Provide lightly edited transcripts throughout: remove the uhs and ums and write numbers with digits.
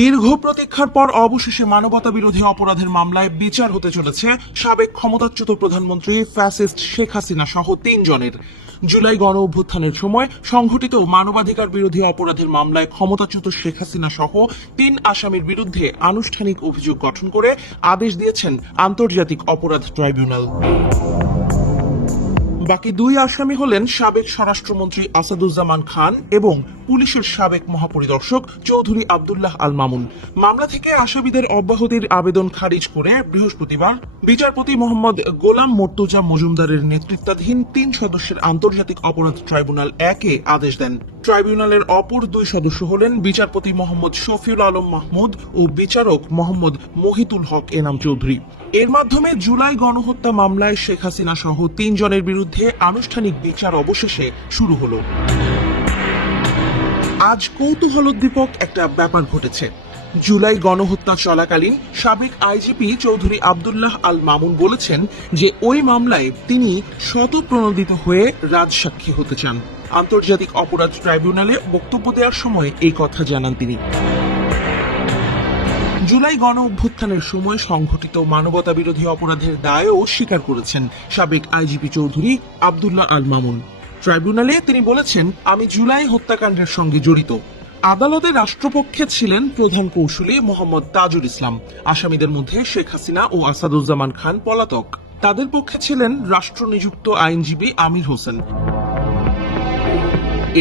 দীর্ঘ প্রতীক্ষার পর অবশেষে মানবতা বিরোধী অপরাধের মামলায় বিচার হতে চলেছে সাবেক ক্ষমতাচ্যুত প্রধানমন্ত্রী ফ্যাসিস্ট শেখ হাসিনা সহ 3 জনের। জুলাই গণ অভ্যুত্থানের সময় সংঘটিত মানবাধিকার বিরোধী অপরাধের মামলায় ক্ষমতাচ্যুত শেখ হাসিনা সহ 3 আসামির বিরুদ্ধে আনুষ্ঠানিক অভিযোগ গঠন করে আদেশ দিয়েছেন আন্তর্জাতিক অপরাধ ট্রাইব্যুনাল। বাকি 2 আসামি হলেন সাবেক স্বরাষ্ট্রমন্ত্রী আসাদুজ্জামান খান এবং পুলিশের সাবেক মহাপরিদর্শক চৌধুরী আব্দুল্লাহ আল মামুন। মামলা থেকে আসামিদের অব্যাহতির আবেদন খারিজ করে বৃহস্পতিবার বিচারপতি মোহাম্মদ গোলাম মর্তুজা মজুমদারের নেতৃত্বাধীন 3 সদস্যের আন্তর্জাতিক অপরাধ ট্রাইব্যুনাল 1-এ আদেশ দেন। ট্রাইব্যুনালের অপর 2 সদস্য হলেন বিচারপতি মোহাম্মদ শফিউল আলম মাহমুদ ও বিচারক মোহাম্মদ মহিতুল হক এনাম চৌধুরী। এর মাধ্যমে জুলাই গণহত্যা মামলায় শেখ হাসিনা সহ 3 জনের বিরুদ্ধে আনুষ্ঠানিক বিচার অবশেষে শুরু হলো। আজ কৌতূহলোদ্দীপক একটা ব্যাপার ঘটেছে। জুলাই গণহত্যা চলাকালীন সাবেক আইজিপি চৌধুরী আব্দুল্লাহ আল মামুন বলেছেন যে ওই মামলায় তিনি স্বতঃপ্রণোদিত হয়ে রাজসাক্ষী হতে চান। আন্তর্জাতিক অপরাধ ট্রাইব্যুনালে বক্তব্য দেওয়ার সময় এই কথা জানান তিনি। জুলাই গণ অভ্যুত্থানের সময় সংঘটিত মানবতা বিরোধী অপরাধের দায়ও স্বীকার করেছেন সাবেক আইজিপি চৌধুরী আব্দুল্লাহ আল মামুন। ট্রাইব্যুনালে তিনি বলেছেন, আমি জুলাই হত্যাকাণ্ডের সঙ্গে জড়িত। আদালতে রাষ্ট্রপক্ষে ছিলেন প্রধান কৌঁসুলি মোহাম্মদ তাজুল ইসলাম। আসামিদের মধ্যে শেখ হাসিনা ও আসাদুজ্জামান খান পলাতক। তাদের পক্ষে ছিলেন রাষ্ট্রনিযুক্ত আইনজীবী আমির হোসেন।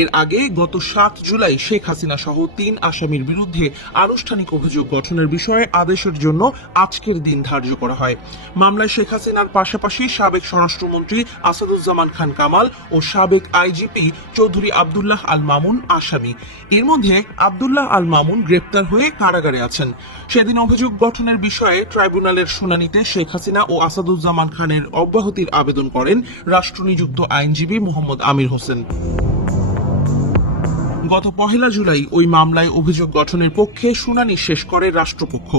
এর আগে গত 7 জুলাই শেখ হাসিনা সহ 3 আসামির বিরুদ্ধে আনুষ্ঠানিক অভিযোগ গঠনের বিষয়ে আদেশের জন্য আজকের দিন ধার্য করা হয়। মামলায় শেখ হাসিনার পাশাপাশি সাবেক স্বরাষ্ট্রমন্ত্রী আসাদুজ্জামান খান কামাল ও সাবেক আইজিপি চৌধুরী আব্দুল্লাহ আল মামুন আসামি। এর মধ্যে আব্দুল্লাহ আল মামুন গ্রেপ্তার হয়ে কারাগারে আছেন। সেদিন অভিযোগ গঠনের বিষয়ে ট্রাইব্যুনালের শুনানিতে শেখ হাসিনা ও আসাদুজ্জামান খানের অব্যাহতির আবেদন করেন রাষ্ট্রনিযুক্ত আইনজীবী মোহাম্মদ আমির হোসেন। গত 1 জুলাই ওই মামলায় অভিযোগ গঠনের পক্ষে শুনানি শেষ করে রাষ্ট্রপক্ষ।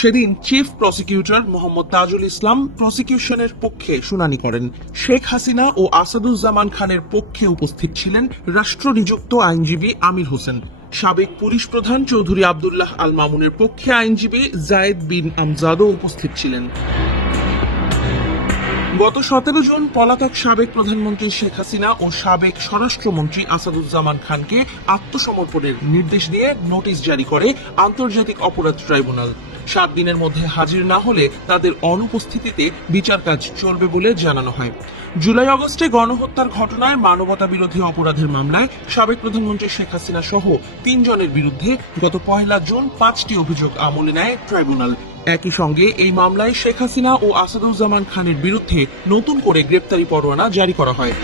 সেদিন চিফ প্রসিকিউটর মোহাম্মদ তাজুল ইসলাম প্রসিকিউশনের পক্ষে শুনানি করেন। শেখ হাসিনা ও আসাদুজ্জামান খানের পক্ষে উপস্থিত ছিলেন রাষ্ট্রনিযুক্ত আইনজীবী আমির হোসেন। সাবেক পুলিশ প্রধান চৌধুরী আব্দুল্লাহ আল মামুনের পক্ষে আইনজীবী জায়েদ বিন আমজাদও উপস্থিত ছিলেন। গত 17 জুন পলাতক সাবেক প্রধানমন্ত্রী শেখ হাসিনা ও সাবেক স্বরাষ্ট্রমন্ত্রী আসাদুজ্জামান খানকে আত্মসমর্পণের নির্দেশ দিয়ে নোটিশ জারি করে আন্তর্জাতিক অপরাধ ট্রাইব্যুনাল। 7 দিনের মধ্যে হাজির না হলে তাদের অনুপস্থিতিতে বিচার কাজ চলবে বলে জানানো হয়। জুলাই আগস্টে গণহত্যার ঘটনায় মানবতা বিরোধী অপরাধের মামলায় সাবেক প্রধানমন্ত্রী শেখ হাসিনা সহ 3 জনের বিরুদ্ধে গত 1 জুন 5টি অভিযোগ আমলে নেয় ট্রাইব্যুনাল। একই সঙ্গে এই মামলায় শেখ হাসিনা ও আসাদুজ্জামান খানের বিরুদ্ধে নতুন করে গ্রেপ্তারি পরোয়ানা জারি করা হয়।